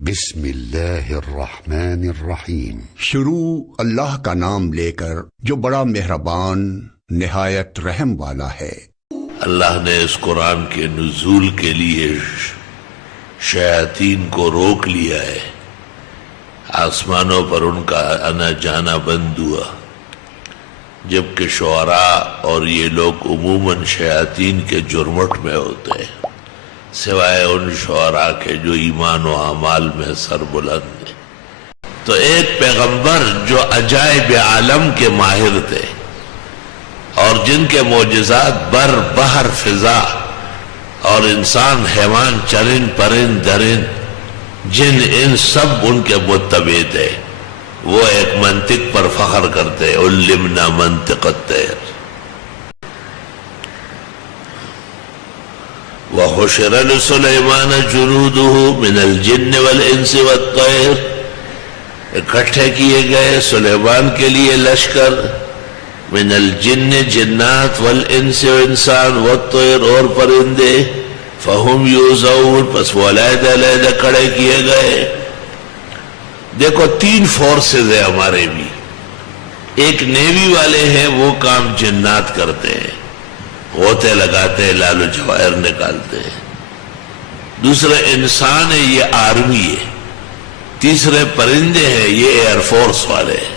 بسم اللہ الرحمن الرحیم۔ شروع اللہ کا نام لے کر جو بڑا مہربان نہایت رحم والا ہے۔ اللہ نے اس قرآن کے نزول کے لیے شیاطین کو روک لیا ہے، آسمانوں پر ان کا آنا جانا بند ہوا، جبکہ شعراء اور یہ لوگ عموماً شیاطین کے جرمٹ میں ہوتے ہیں، سوائے ان شعراء کے جو ایمان و اعمال میں سر بلند ہیں۔ تو ایک پیغمبر جو عجائب عالم کے ماہر تھے اور جن کے معجزات بر بحر فضا اور انسان حیوان چرند پرند درند جن ان سب ان کے متبع تھے، وہ ایک منطق پر فخر کرتے، علمنا منطق الطیر۔ وحشر لسلیمان جنودہ من الجن والانس والطیر، اکٹھے کیے گئے سلیمان کے لیے لشکر، من الجن جنات والانس انسان والطیر اور پرندے، فہم یوزعون پس وہ علیحدہ علیحدہ کھڑے کیے گئے۔ دیکھو تین فورسز ہیں ہمارے بھی، ایک نیوی والے ہیں، وہ کام جنات کرتے ہیں، غوطے لگاتے ہیں، لال و جواہر نکالتے ہیں۔ دوسرے انسان ہے، یہ آرمی ہے۔ تیسرے پرندے ہیں، یہ ایئر فورس والے ہیں۔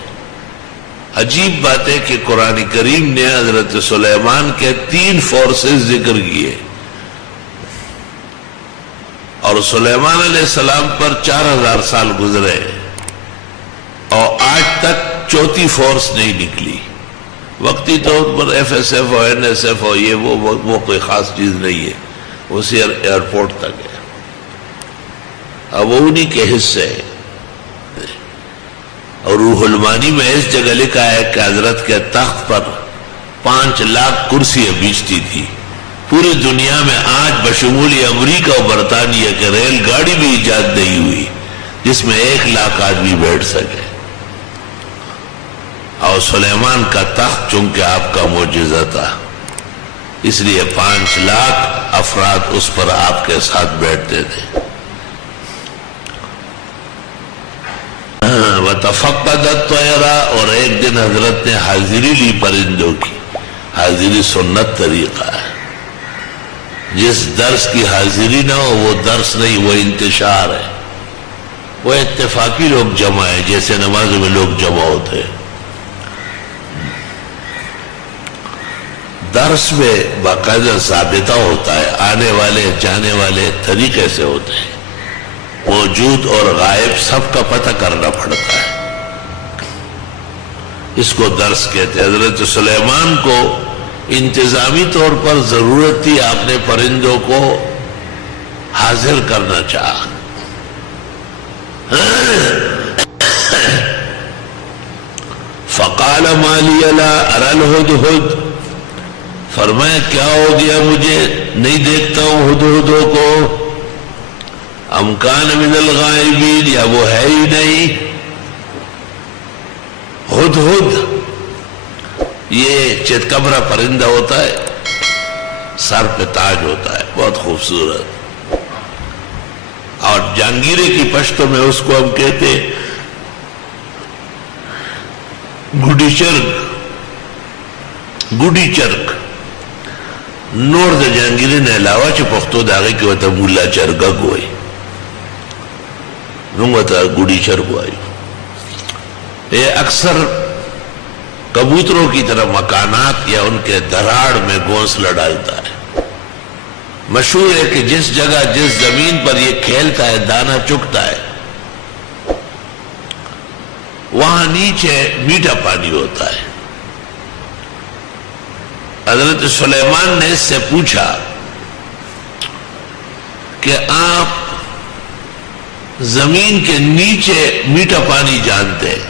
عجیب بات ہے کہ قرآن کریم نے حضرت سلیمان کے تین فورسز ذکر کیے، اور سلیمان علیہ السلام پر 4000 سال گزرے اور آج تک چوتھی فورس نہیں نکلی۔ وقتی طور پر ایف ایس ایف ہو، این ایس ایف ہو، یہ وہ کوئی خاص چیز نہیں ہے، اسی ایئرپورٹ تک ہے، اب وہ انہی کے حصے ہیں۔ اور روح المانی میں اس جگہ لکھا ہے کہ حضرت کے تخت پر 5 لاکھ کرسیاں بیچتی تھی۔ پوری دنیا میں آج بشمول امریکہ اور برطانیہ کے ریل گاڑی بھی ایجاد نہیں ہوئی جس میں 1 لاکھ آدمی بیٹھ سکے، اور سلیمان کا تخت چونکہ آپ کا معجزہ تھا، اس لیے 5 لاکھ افراد اس پر آپ کے ساتھ بیٹھتے تھے۔ وَتَفَقَّدَ الطَّيْرَ، اور ایک دن حضرت نے حاضری لی پرندوں کی۔ حاضری سنت طریقہ ہے، جس درس کی حاضری نہ ہو وہ درس نہیں، وہ انتشار ہے، وہ اتفاقی لوگ جمع ہے، جیسے نماز میں لوگ جمع ہوتے ہیں۔ درس میں باقاعدہ ضابطہ ہوتا ہے، آنے والے جانے والے طریقے سے ہوتے ہیں، موجود اور غائب سب کا پتہ کرنا پڑتا ہے، اس کو درس کہتے ہیں۔ حضرت سلیمان کو انتظامی طور پر ضرورت تھی، آپ نے پرندوں کو حاضر کرنا چاہا۔ فقال ما لی لا اری الہدہد، فرمایا کیا ہو گیا مجھے نہیں دیکھتا ہوں ہدہدوں کو، ام کان من الغائبین، یا وہ ہے ہی نہیں۔ ہدہد یہ چتکبرا پرندہ ہوتا ہے، سر پہ تاج ہوتا ہے، بہت خوبصورت، اور جہانگیرے کی پشتوں میں اس کو ہم کہتے گڈی چرک، نور د جہانگیرے نے علاوہ چھ پختو داغے کی وطا مولا چرگا گوئی، نوتا گڈی چرگ ہوئی۔ یہ اکثر کبوتروں کی طرح مکانات یا ان کے دراڑ میں گھونسلہ ڈالتا ہے۔ مشہور ہے کہ جس جگہ جس زمین پر یہ کھیلتا ہے دانا چکتا ہے، وہاں نیچے میٹھا پانی ہوتا ہے۔ حضرت سلیمان نے اس سے پوچھا کہ آپ زمین کے نیچے میٹھا پانی جانتے ہیں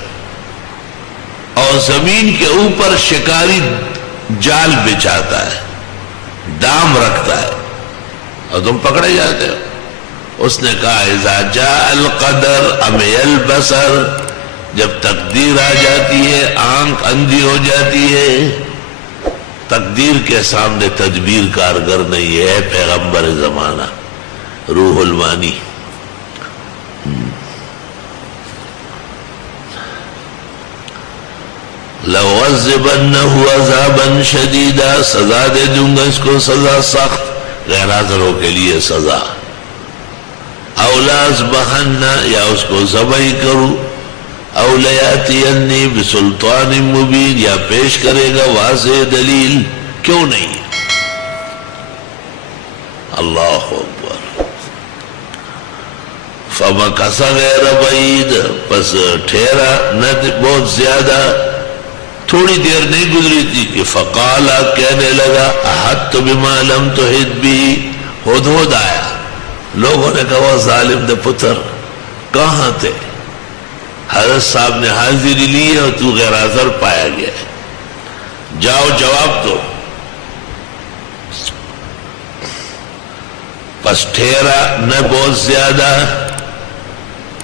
اور زمین کے اوپر شکاری جال بچھاتا ہے، دام رکھتا ہے، اور تم پکڑے جاتے ہو۔ اس نے کہا اذا جاء القدر عمی البصر، جب تقدیر آ جاتی ہے آنکھ اندھی ہو جاتی ہے۔ تقدیر کے سامنے تدبیر کارگر نہیں ہے، پیغمبر زمانہ روح المانی۔ لَوَعَذِّبَنَّهُ عَذَابًا شَدِيدًا، سزا دے دوں گا اس کو سزا سخت، غیر حاضروں کے لیے سزا. اَوْ لَأَذْبَحَنَّ، یا اس کو ذبح کروں، اَوْ لَيَأْتِيَنِّي بِسُلْطَانٍ مُبِينٍ، یا پیش کرے گا واضح دلیل. کیوں نہیں؟ اللہ اکبر. فَمَكَثَ غَيْرَ بَعِيدٍ، پس ٹھہرا نہ بہت زیادہ، تھوڑی دیر نہیں گزری تھی کہ فَقَالَ، کہنے لگا أَحَطْتُ بِمَا لَمْ تُحِطْ بِهِ، ہدہد آیا. لوگوں نے کہا ظالم دے پتر کہاں تھے؟ حضرت صاحب نے حاضری لی ہے اور تو غیر حاضر پایا گیا ہے، جاؤ جواب دو. پس ٹھہرا نہ بہت زیادہ،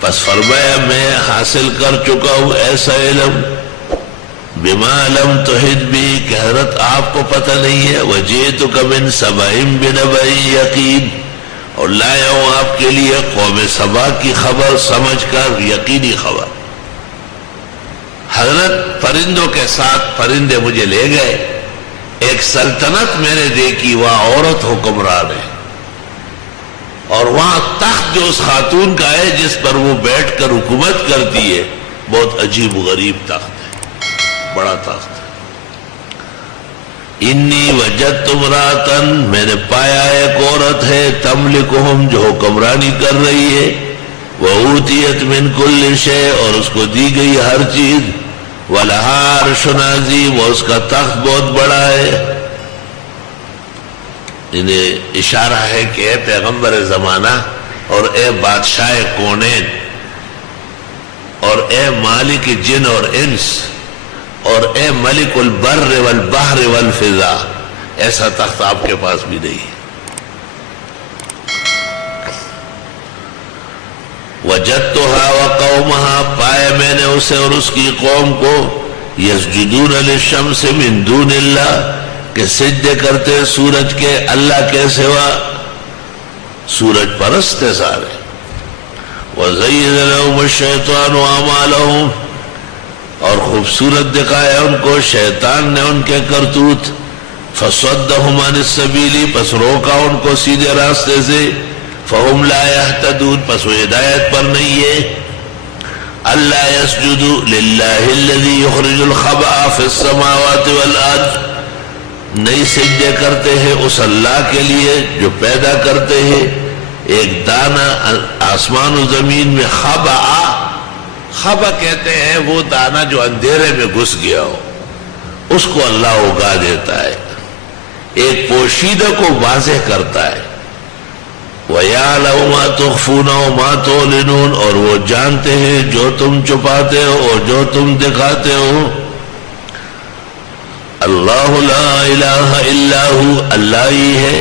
پس فرمایا میں حاصل کر چکا ہوں ایسا علم بما لم تحط بھی، کہ حضرت آپ کو پتہ نہیں ہے. وجئتک من سبأ بنبأ یقین، اور لایا ہوں آپ کے لیے قوم سبا کی خبر سمجھ کر یقینی خبر. حضرت پرندوں کے ساتھ پرندے مجھے لے گئے، ایک سلطنت میں نے دیکھی، وہاں عورت حکمران ہے، اور وہاں تخت جو اس خاتون کا ہے جس پر وہ بیٹھ کر حکومت کرتی ہے، بہت عجیب و غریب تخت ہے، بڑا تخت ہے. انی وجدت امرأۃ، میں نے پایا ایک عورت ہے، تملکہم، جو حکمرانی کر رہی ہے، وأوتیت من کل شیء، اور اس کو دی گئی ہر چیز، ولہا عرش عظیم، اور اس کا تخت بہت بڑا ہے. انہیں اشارہ ہے کہ اے پیغمبر زمانہ، اور اے بادشاہ کونین، اور اے مالک جن اور انس، اور اے ملک البر والبحر والفضا، ایسا تخت آپ کے پاس بھی نہیں ہے. وجدتها وقومها، پایا میں نے اسے اور اس کی قوم کو، یسجدون للشمس من دون اللہ، کہ سجدے کرتے سورج کے اللہ کے سوا، سورج پرست ہے سارے. وزین لهم الشیطان اعمالهم، اور خوبصورت دکھایا ان کو شیطان نے ان کے کرتوت. فصدهم عن السبیل، پس روکا ان کو سیدھے راستے سے. فهم لا يهتدون، پس وہ ہدایت پر نہیں ہے. اللہ يسجدوا للہ الذی یخرج الخبأ فی السماوات والارض، نہیں سجدے کرتے ہیں اس اللہ کے لیے جو پیدا کرتے ہیں ایک دانہ آسمان و زمین میں. خبا کہتے ہیں وہ دانہ جو اندھیرے میں گھس گیا ہو، اس کو اللہ اگا دیتا ہے، ایک پوشیدہ کو واضح کرتا ہے. وَيَعْلَمُ مَا تُخْفُونَ وَمَا تُعْلِنُونَ، اور وہ جانتے ہیں جو تم چھپاتے ہو اور جو تم دکھاتے ہو. اللہ لا الہ الا ہو، اللہ ہی ہے،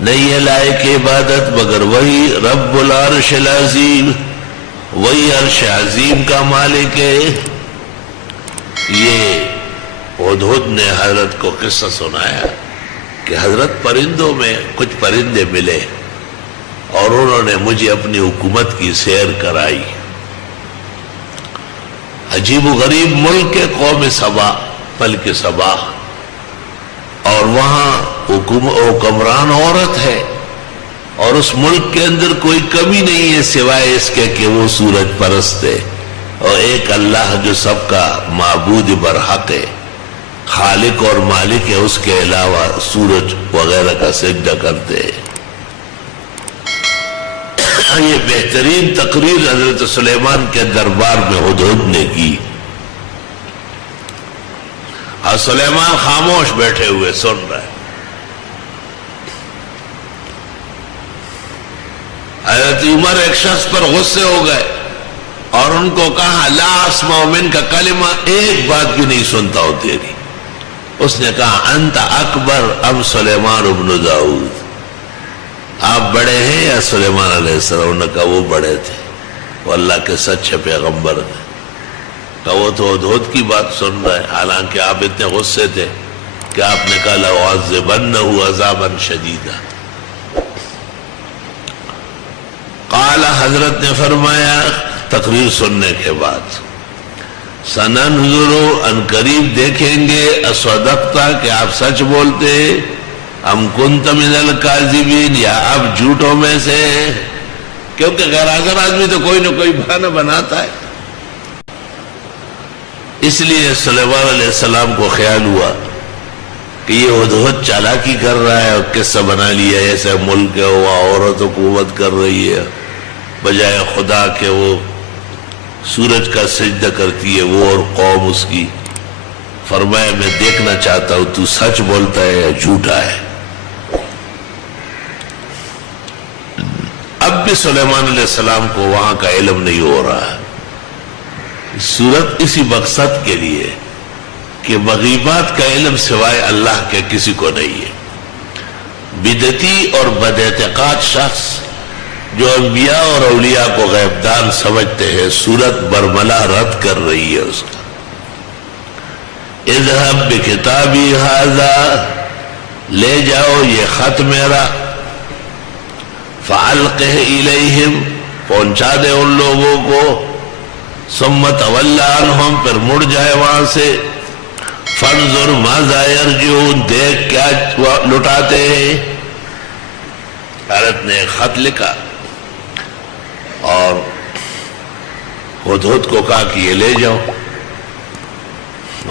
نہیں ہے لائق عبادت مگر وہی. رب العرش العظیم، وہی عرش عظیم کا مالک ہے. یہ ہدہد نے حضرت کو قصہ سنایا کہ حضرت پرندوں میں کچھ پرندے ملے اور انہوں نے مجھے اپنی حکومت کی سیر کرائی. عجیب و غریب ملک ہے قوم سبا، ملک سبا، اور وہاں حکمران عورت ہے، اور اس ملک کے اندر کوئی کمی نہیں ہے سوائے اس کے کہ وہ سورج پرست ہے، اور ایک اللہ جو سب کا معبود برحق ہے، خالق اور مالک ہے، اس کے علاوہ سورج وغیرہ کا سجدہ کرتے ہیں. یہ بہترین تقریر حضرت سلیمان کے دربار میں ہدہد نے کی، اور سلیمان خاموش بیٹھے ہوئے سن رہے. حضرت عمر ایک شخص پر غصے ہو گئے اور ان کو کہا لا اسمع منک کلمہ، ایک بات بھی نہیں سنتا ہو تیری. اس نے کہا انت اکبر ام سلیمان ابن داؤد، آپ بڑے ہیں یا سلیمان علیہ السلام؟ نے کہا وہ بڑے تھے، وہ اللہ کے سچے پیغمبر تھے. کہا وہ تو ہدہد کی بات سن رہے، حالانکہ آپ اتنے غصے تھے کہ آپ نے کہا لأعذبنہ عذابا شدیدا. قال، حضرت نے فرمایا تقریر سننے کے بعد، سننظر ان قریب دیکھیں گے اصدقتا کہ آپ سچ بولتے ام کنت من الکاذبین یا آپ جھوٹوں میں سے. کیونکہ غیر حاضر آدمی تو کوئی نہ کوئی بہانہ بناتا ہے. اس لیے سلیمان علیہ السلام کو خیال ہوا کہ یہ ہدہد چالاکی کر رہا ہے اور قصہ بنا لیا ایسا ملک ہے وہ عورت حکومت کر رہی ہے بجائے خدا کہ وہ سورج کا سجدہ کرتی ہے وہ اور قوم اس کی. فرمایا میں دیکھنا چاہتا ہوں تو سچ بولتا ہے یا جھوٹا ہے. اب بھی سلیمان علیہ السلام کو وہاں کا علم نہیں ہو رہا. سورت اسی مقصد کے لیے کہ مغیبات کا علم سوائے اللہ کے کسی کو نہیں ہے. بدعتی اور بداعتقاد شخص جو انبیاء اور اولیاء کو غیب دان سمجھتے ہیں سورت برملا رد کر رہی ہے اس کا. اذهب بکتابی ھذا لے جاؤ یہ خط میرا فَأَلْقِهْ إِلَيْهِمْ پہنچا دے ان لوگوں کو ثُمَّ تَوَلَّ عَنْهُمْ پھر مڑ جائے وہاں سے فَانْظُرْ مَاذَا يَرْجِعُونَ دیکھ کیا لٹاتے ہیں. حضرت نے ایک خط لکھا اور ہدہد کو کہا کہ یہ لے جاؤ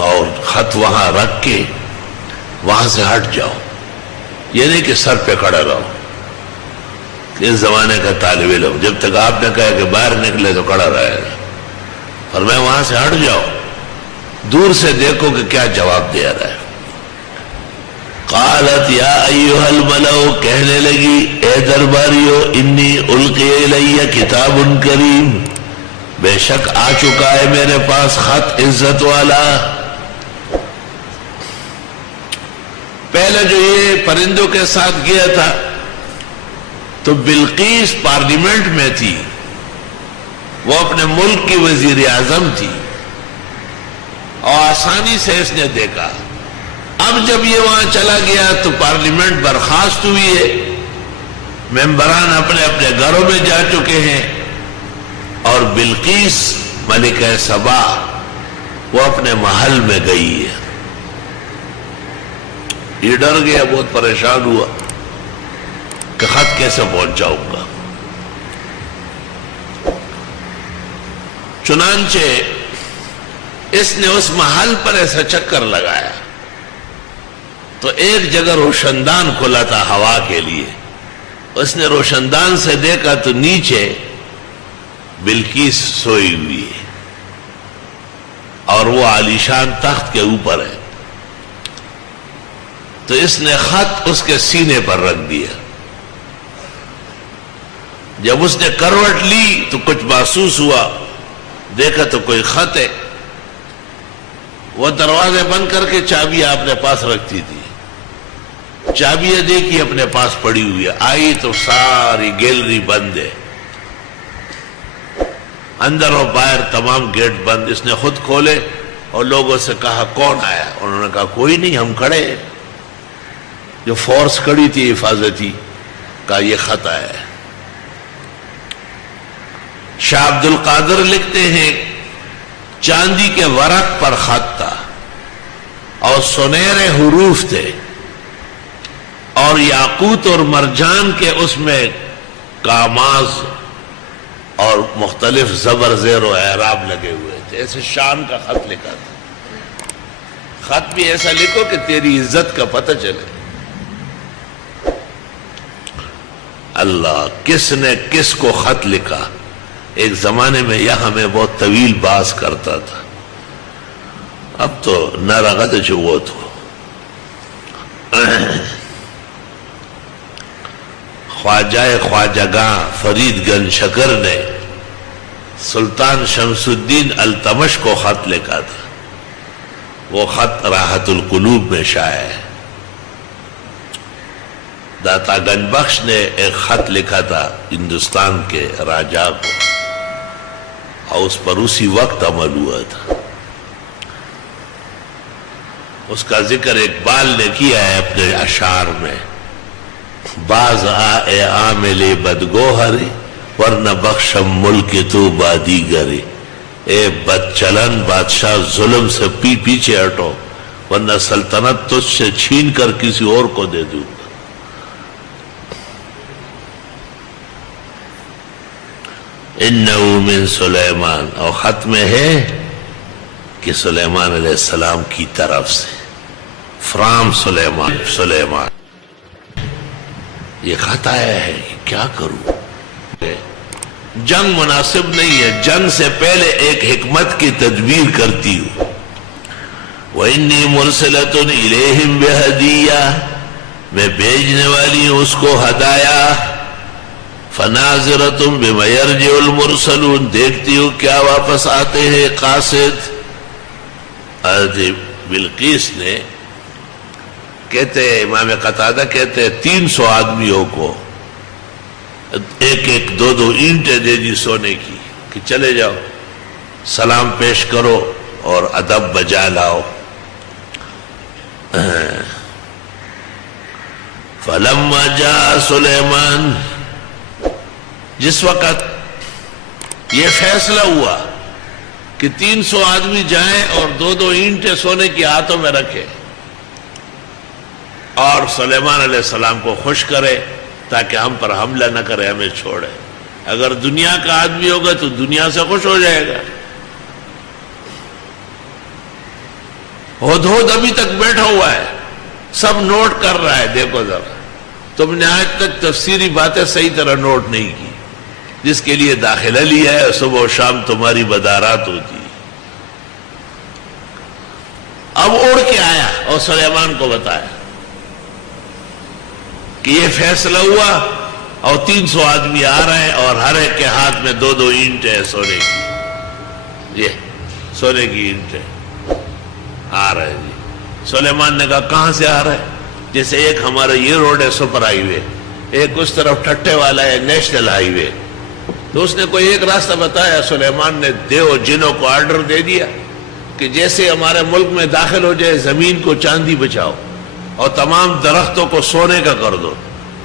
اور خط وہاں رکھ کے وہاں سے ہٹ جاؤ. یہ نہیں کہ سر پہ کھڑا رہو. اس زمانے کا طالب علم جب تک آپ نے کہا کہ باہر نکلے تو کھڑا رہے گا. اور میں وہاں سے ہٹ جاؤ دور سے دیکھو کہ کیا جواب دے رہا ہے. قالت یا ایھا الملأ کہنے لگی اے درباریو انی القی الی کتاب کریم بے شک آ چکا ہے میرے پاس خط عزت والا. پہلے جو یہ پرندوں کے ساتھ گیا تھا تو بلقیس پارلیمنٹ میں تھی وہ اپنے ملک کی وزیر اعظم تھی اور آسانی سے اس نے دیکھا. اب جب یہ وہاں چلا گیا تو پارلیمنٹ برخاست ہوئی ہے ممبران اپنے اپنے گھروں میں جا چکے ہیں اور بلقیس ملکہ سبا وہ اپنے محل میں گئی ہے. یہ ڈر گیا بہت پریشان ہوا کہ خط کیسے پہنچاؤں گا. چنانچہ اس نے اس محل پر ایسا چکر لگایا تو ایک جگہ روشندان کھلا تھا ہوا کے لیے. اس نے روشندان سے دیکھا تو نیچے بلقیس سوئی ہوئی ہے اور وہ عالیشان تخت کے اوپر ہے. تو اس نے خط اس کے سینے پر رکھ دیا. جب اس نے کروٹ لی تو کچھ محسوس ہوا دیکھا تو کوئی خط ہے. وہ دروازے بند کر کے چابی اپنے پاس رکھتی تھی. چابیاں دیکھی اپنے پاس پڑی ہوئی ہے. آئی تو ساری گیلری بند ہے اندر اور باہر تمام گیٹ بند. اس نے خود کھولے اور لوگوں سے کہا کون آیا. انہوں نے کہا کوئی نہیں ہم کھڑے ہیں. جو فورس کھڑی تھی حفاظتی کہا یہ خط آیا ہے. شاہ عبد القادر لکھتے ہیں چاندی کے ورق پر خط تھا اور سنہرے حروف تھے اور یاقوت اور مرجان کے اس میں کاماز اور مختلف زبر زیر و اعراب لگے ہوئے تھے. ایسے شان کا خط لکھا تھا. خط بھی ایسا لکھو کہ تیری عزت کا پتہ چلے. اللہ کس نے کس کو خط لکھا. ایک زمانے میں یہ ہمیں بہت طویل بحث کرتا تھا. اب تو نہ رغت جو وہ تو خواجہ خواجگاں فرید گنج شکر نے سلطان شمس الدین التمش کو خط لکھا تھا. وہ خط راحت القلوب میں شائع ہے. داتا گنج بخش نے ایک خط لکھا تھا ہندوستان کے راجا کو اور اس پر اسی وقت عمل ہوا تھا. اس کا ذکر اقبال نے کیا ہے اپنے اشعار میں. باز اے عامل بدگوہر ورنہ بخشم ملک تو بادی گرے اے بدچلن بادشاہ، ظلم سے پیچھے ہٹو ورنہ سلطنت تجھ سے چھین کر کسی اور کو دے دوں گا۔ انہو من سلیمان، اور خط میں ہے کہ سلیمان علیہ السلام کی طرف سے، فرام سلیمان یہ خط آیا ہے کہ کیا کروں؟ جنگ مناسب نہیں ہے، جنگ سے پہلے ایک حکمت کی تدبیر کرتی ہوں۔ وَإِنِّي مُرْسِلَةٌ إِلَيْهِمْ بِهَدِيَّةٍ، میں بھیجنے والی ہوں اس کو ہدایہ۔ فَنَاظِرَةٌ بِمَا يَرْجِعُ الْمُرْسَلُونَ، دیکھتی ہوں کیا واپس آتے ہیں قاصد۔ حضرت بلقیس نے کہتے ہیں، امام قتادہ کہتے ہیں 300 آدمیوں کو ایک ایک دو دو اینٹیں دے دی سونے کی کہ چلے جاؤ، سلام پیش کرو اور ادب بجا لاؤ۔ فلما جاء سلیمان، جس وقت یہ فیصلہ ہوا کہ 300 آدمی جائیں اور دو دو اینٹیں سونے کی ہاتھوں میں رکھے اور سلیمان علیہ السلام کو خوش کرے تاکہ ہم پر حملہ نہ کرے، ہمیں چھوڑے۔ اگر دنیا کا آدمی ہوگا تو دنیا سے خوش ہو جائے گا۔ ہدہد ابھی تک بیٹھا ہوا ہے، سب نوٹ کر رہا ہے۔ دیکھو ذرا، تم نے آج تک تفسیری باتیں صحیح طرح نوٹ نہیں کی، جس کے لیے داخلہ لیا ہے صبح و شام تمہاری بدارات ہوتی۔ اب اڑ کے آیا اور سلیمان کو بتایا کہ یہ فیصلہ ہوا اور 300 آدمی آ رہے ہیں اور ہر ایک کے ہاتھ میں دو دو اینٹیں ہیں سونے کی، یہ سونے کی اینٹیں آ رہے ہیں جی۔ سلیمان نے کہا کہاں سے آ رہے ہیں؟ جیسے ایک ہمارا یہ روڈ ہے سپر ہائی وے، ایک اس طرف ٹھٹے والا ہے نیشنل ہائی وے، تو اس نے کوئی ایک راستہ بتایا۔ سلیمان نے دیو جنوں کو آرڈر دے دیا کہ جیسے ہمارے ملک میں داخل ہو جائے زمین کو چاندی بچاؤ اور تمام درختوں کو سونے کا کر دو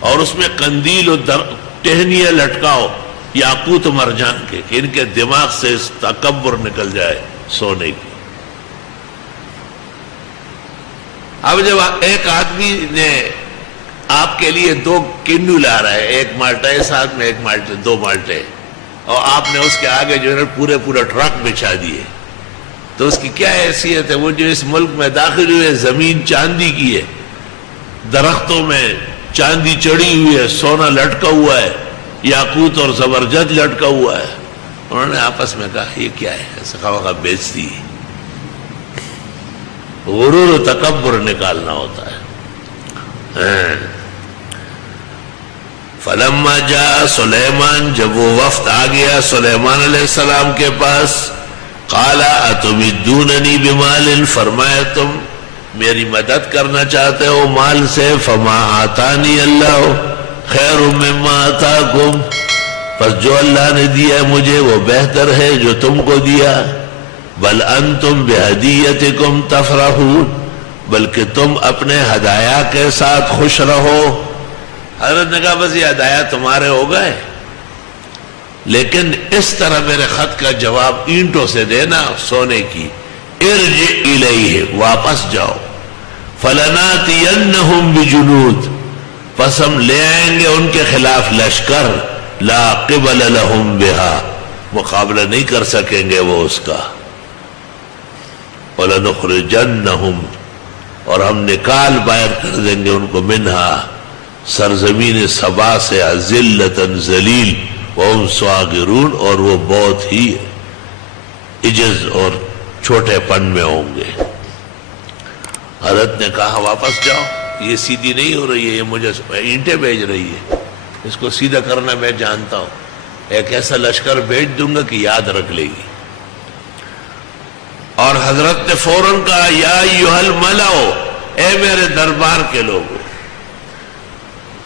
اور اس میں قندیل و ٹہنیاں لٹکاؤ یاقوت مرجان کے، کہ ان کے دماغ سے اس تکبر نکل جائے سونے کی۔ اب جب ایک آدمی نے آپ کے لیے 2 کنو لا رہا ہے، ایک مالٹا ہے ساتھ میں، ایک مالٹے 2 مالٹے، اور آپ نے اس کے آگے جو ہے پورے ٹرک بچھا دیے، تو اس کی کیا حیثیت ہے؟ وہ جو اس ملک میں داخل ہوئے، زمین چاندی کی ہے، درختوں میں چاندی چڑھی ہوئی ہے، سونا لٹکا ہوا ہے، یاقوت اور زبرجد لٹکا ہوا ہے۔ انہوں نے آپس میں کہا یہ کیا ہے؟ ایسا خواہ بیچتی ہے۔ غرور و تکبر نکالنا ہوتا ہے۔ فلما جاء سلیمان، جب وہ وفد آ گیا سلیمان علیہ السلام کے پاس، قال اتمدوننی بمال، فرمایا تم میری مدد کرنا چاہتے ہو مال سے، فما آتانی اللہ خیر مما آتاکم، پس جو اللہ نے دیا مجھے وہ بہتر ہے جو تم کو دیا، بل انتم بہدیتکم تفرحون، بلکہ تم اپنے ہدایہ کے ساتھ خوش رہو۔ حضرت نے کہا بس یہ ہدایہ تمہارے ہو گئے، لیکن اس طرح میرے خط کا جواب اینٹوں سے دینا سونے کی۔ ارجع الیہ، واپس جاؤ، فلناتینہم بجنود، پس ہم لے آئیں گے ان کے خلاف لشکر، لا قبل لہم بہا، مقابلہ نہیں کر سکیں گے وہ اس کا، وَلَنُخْرِجَنَّهُمْ، اور ہم نکال باہر کر دیں گے ان کو، منہا، سرزمین سبا سے، ذلۃ ذلیل، وَهُمْ صَاغِرُونَ، اور وہ بہت ہی عجز اور چھوٹے پن میں ہوں گے۔ حضرت نے کہا واپس جاؤ، یہ سیدھی نہیں ہو رہی ہے، یہ مجھے اینٹیں بھیج رہی ہے، اس کو سیدھا کرنا میں جانتا ہوں، ایک ایسا لشکر بھیج دوں گا کہ یاد رکھ لے گی۔ اور حضرت نے فوراً کہا یا ایھا الملأ، اے میرے دربار کے لوگوں،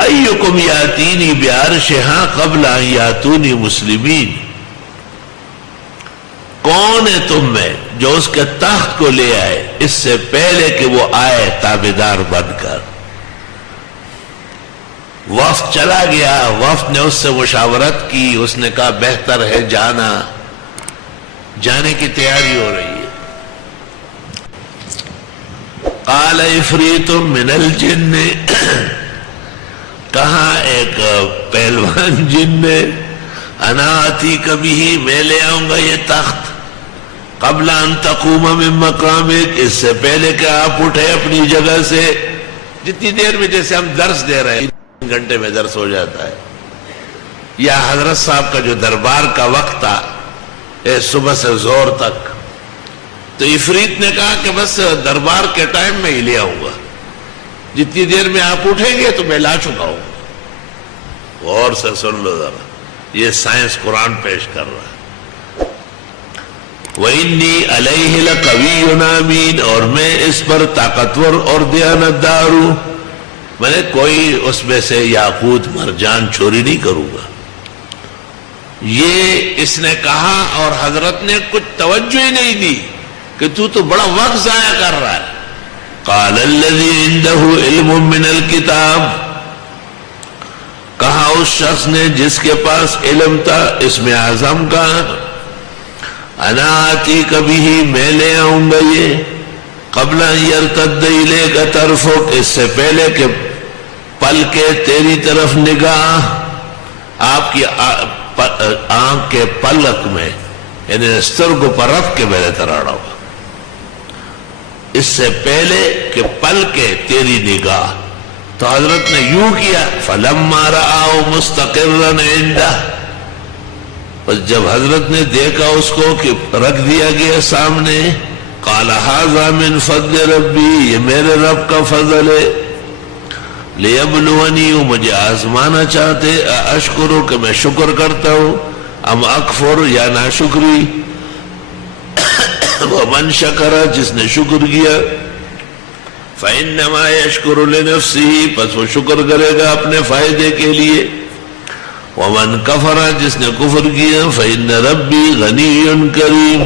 ایکم یاتینی بعرشہا قبل ان یاتونی مسلمین، کون ہے تم میں جو اس کے تخت کو لے آئے اس سے پہلے کہ وہ آئے تابعدار بن کر۔ وفد چلا گیا، وفد نے اس سے مشاورت کی، اس نے کہا بہتر ہے جانا، جانے کی تیاری ہو رہی ہے. قال عفریت من الجن، کہا ایک پہلوان جن نے، انا آتیک بہ، میں لے آؤں گا یہ تخت، قبل ان تقوم من مقامک، اس سے پہلے کہ آپ اٹھے اپنی جگہ سے. جتنی دیر میں جیسے ہم درس دے رہے ہیں 3 گھنٹے میں درس ہو جاتا ہے، یا حضرت صاحب کا جو دربار کا وقت تھا صبح سے زور تک، تو عفریت نے کہا کہ بس دربار کے ٹائم میں ہی لے آؤں گا، جتنی دیر میں آپ اٹھیں گے تو میں لا چکا ہوں. غور سے سن لو ذرا، یہ سائنس قرآن پیش کر رہا ہے. وَإِنِّي عَلَيْهِ لَقَوِيٌّ أَمِينٌ، اور میں اس پر طاقتور اور دیانتدار ہوں، میں نے کوئی اس میں سے یاقوت مرجان چوری نہیں کروں گا. یہ اس نے کہا اور حضرت نے کچھ توجہ ہی نہیں دی کہ تو بڑا وقت ضائع کر رہا ہے. قال الذي عنده علم من الكتاب، کہا اس شخص نے جس کے پاس علم تھا اسم اعظم کا، انا آتیک بہ، میں لے آؤں گا یہ، قبل ان یرتد الیک طرفک، اس سے پہلے کہ پل کے تیری طرف نگاہ، آپ کی آنکھ کے پلک میں، یعنی سترگو پر رکھ کے میں نے تراڑا ہوگا، اس سے پہلے کہ پل کے تیری نگاہ. تو حضرت نے یوں کیا، فلما رآہ مستقرا عنده، بس جب حضرت نے دیکھا اس کو کہ رکھ دیا گیا سامنے، قال ھذا من فضل ربی، یہ میرے رب کا فضل ہے، لیبلونی، مجھے آزمانا چاہتے، اشکرو، کہ میں شکر کرتا ہوں، ام اکفر، یا ناشکری. ومن شکر، جس نے شکر کیا، فإنما يشکر لنفسه، پس وہ شکر کرے گا اپنے فائدے کے لیے. ومن کفر، جس نے کفر کیا، فإن ربی غنی کریم،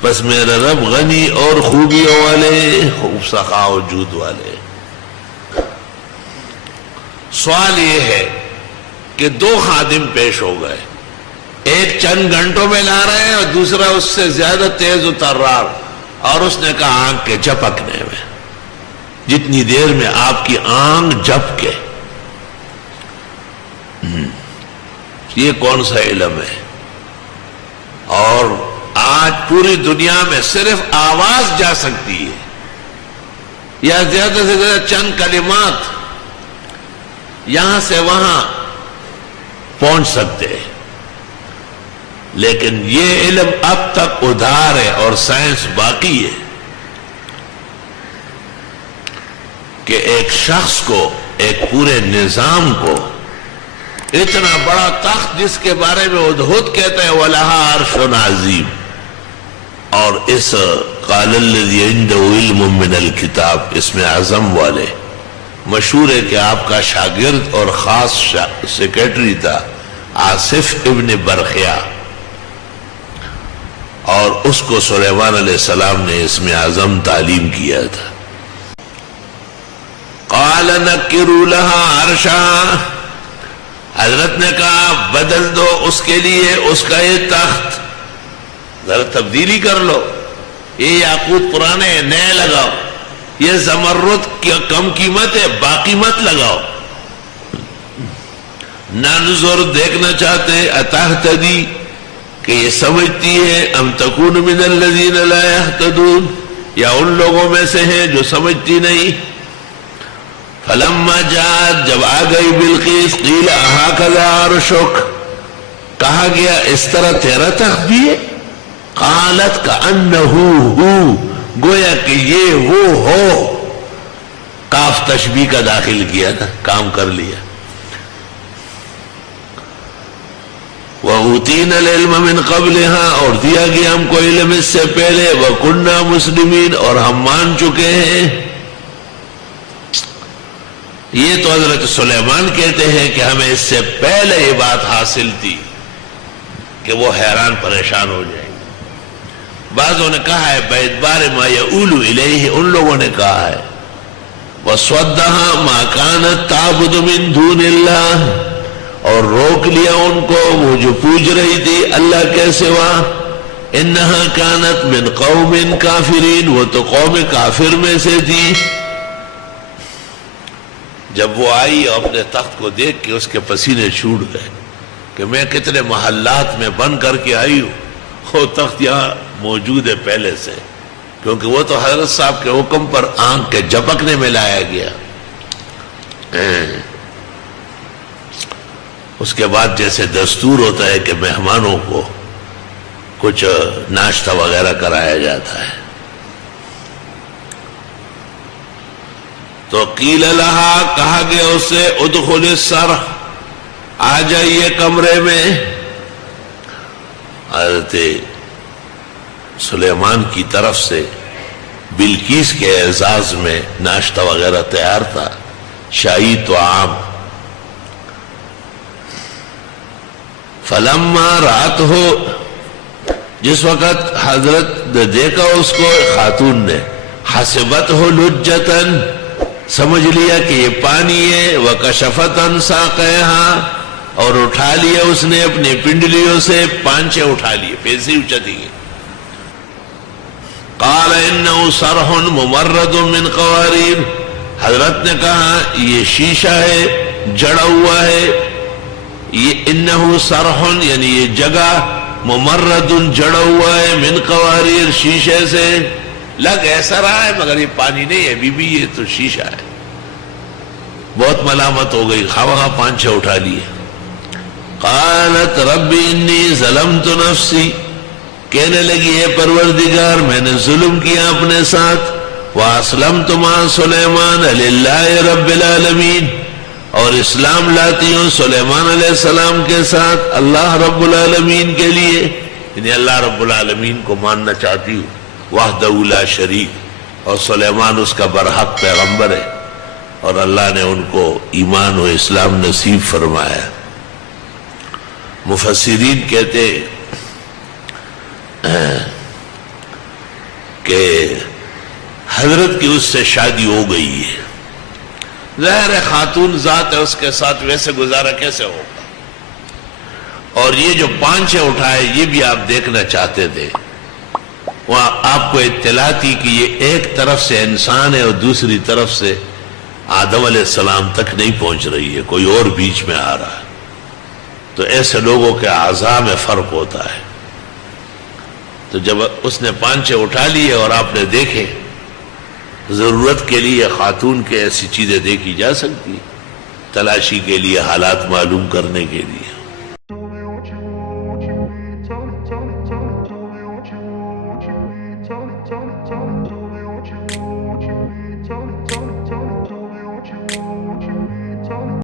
پس میرا رب غنی اور خوبیوں والے، خوب سخا و جود والے. سوال یہ ہے کہ 2 خادم پیش ہو گئے، ایک چند گھنٹوں میں لا رہے ہیں اور دوسرا اس سے زیادہ تیز و طرار، اور اس نے کہا آنکھ کے جھپکنے میں، جتنی دیر میں آپ کی آنکھ جھپکے. یہ کون سا علم ہے؟ اور آج پوری دنیا میں صرف آواز جا سکتی ہے، یا زیادہ سے زیادہ چند کلمات یہاں سے وہاں پہنچ سکتے ہیں، لیکن یہ علم اب تک ادھار ہے اور سائنس باقی ہے کہ ایک شخص کو، ایک پورے نظام کو، اتنا بڑا تخت جس کے بارے میں ہدہد کہتا ہے وَلَهَا عَرْشٌ عَظِيمٌ، اور اس قال الذی عنده علم من الکتاب، اس میں اعظم والے، مشہور ہے کہ آپ کا شاگرد اور خاص سیکریٹری تھا آصف ابن برخیا، اور اس کو سلیمان علیہ السلام نے اسم اعظم تعلیم کیا تھا. قال نکروا لها عرشا، حضرت نے کہا بدل دو اس کے لیے اس کا یہ تخت، ذرا تبدیلی کر لو، یہ یاقوت پرانے ہیں، نئے لگاؤ، یہ زمرد کی کم قیمت ہے، باقی مت لگاؤ. ننظر، دیکھنا چاہتے، اتہتدی، کہ یہ سمجھتی ہے، ام تکون من الذین لا یہتدون، یا ان لوگوں میں سے ہیں جو سمجھتی نہیں. فلما جاءت، جب آ گئی بلقیس، قیل اہکذا عرشک، کہا گیا اس طرح تیرا تخت بھی ہے. قالت کأنہ ہو، گویا کہ یہ وہ ہو، کاف تشبیہ کا داخل کیا تھا، کام کر لیا. وَأُوتِينَا الْعِلْمَ مِنْ قَبْلِهَا، اور دیا گیا ہم کو علم اس سے پہلے، وَكُنَّا مُسْلِمِينَ، اور ہم مان چکے ہیں. یہ تو حضرت سلیمان کہتے ہیں کہ ہمیں اس سے پہلے یہ بات حاصل تھی کہ وہ حیران پریشان ہو جائیں گے. بعضوں نے کہا ہے بِإِدْبَارِ مَا يَؤُولُ إِلَيْهِ، ان لوگوں نے کہا ہے وَصَدَّهَا مَا كَانَتْ تَعْبُدُ مِن دُونِ اللَّهِ، اور روک لیا ان کو وہ جو پوج رہی تھی اللہ کے سوا، انہا کانت من قوم کافرین، وہ تو قوم کافر میں سے تھی. جب وہ آئی اور اپنے تخت کو دیکھ کے اس کے پسینے چھوٹ گئے کہ میں کتنے محلات میں بن کر کے آئی ہوں، وہ تخت یہاں موجود ہے پہلے سے، کیونکہ وہ تو حضرت صاحب کے حکم پر آنکھ کے جھپکنے میں لایا گیا. اس کے بعد جیسے دستور ہوتا ہے کہ مہمانوں کو کچھ ناشتہ وغیرہ کرایا جاتا ہے، تو قیل لہا، کہا گیا اسے ادخل السرح، آ جائیے کمرے میں. حضرت سلیمان کی طرف سے بلقیس کے اعزاز میں ناشتہ وغیرہ تیار تھا، شاہی طعام. فلما رات ہو، جس وقت حضرت نے دیکھا اس کو خاتون نے، حسبت ہو لجتن، سمجھ لیا کہ یہ پانی ہے، وکشفت عن ساقیہا، اور اٹھا لیا اس نے اپنی پنڈلیوں سے پانچے اٹھا لیے، پیسے اچھا دیے. قال انہ صرح ممرد من قواریر، حضرت نے کہا یہ شیشہ ہے، جڑا ہوا ہے. یہ انہ صرح یعنی یہ جگہ، ممرد جڑا ہوا ہے، من قواریر شیشے سے. لگ ایسا رہا ہے مگر یہ پانی نہیں ہے، بی یہ تو شیشہ ہے. بہت ملامت ہو گئی، خواہ پانچے اٹھا لیے. قالت رب انی ظلمت نفسی، کہنے لگی ہے پروردگار میں نے ظلم کیا اپنے ساتھ. واسلمت مع سلیمان للہ رب العالمین، اور اسلام لاتی ہوں سلیمان علیہ السلام کے ساتھ اللہ رب العالمین کے لیے، یعنی اللہ رب العالمین کو ماننا چاہتی ہوں وحدہ لا شریک. اور سلیمان اس کا برحق پیغمبر ہے، اور اللہ نے ان کو ایمان و اسلام نصیب فرمایا. مفسرین کہتے کہ حضرت کی اس سے شادی ہو گئی ہے، ظاہر ہے خاتون ذات ہے، اس کے ساتھ ویسے گزارا کیسے ہوگا. اور یہ جو پانچے اٹھائے یہ بھی آپ دیکھنا چاہتے تھے، وہاں آپ کو اطلاع تھی کہ یہ ایک طرف سے انسان ہے اور دوسری طرف سے آدم علیہ السلام تک نہیں پہنچ رہی ہے، کوئی اور بیچ میں آ رہا ہے. تو ایسے لوگوں کے اعضاء میں فرق ہوتا ہے. تو جب اس نے پانچے اٹھا لیے اور آپ نے دیکھے، ضرورت کے لیے خاتون کے ایسی چیزیں دیکھی جا سکتی، تلاشی کے لیے، حالات معلوم کرنے کے لیے.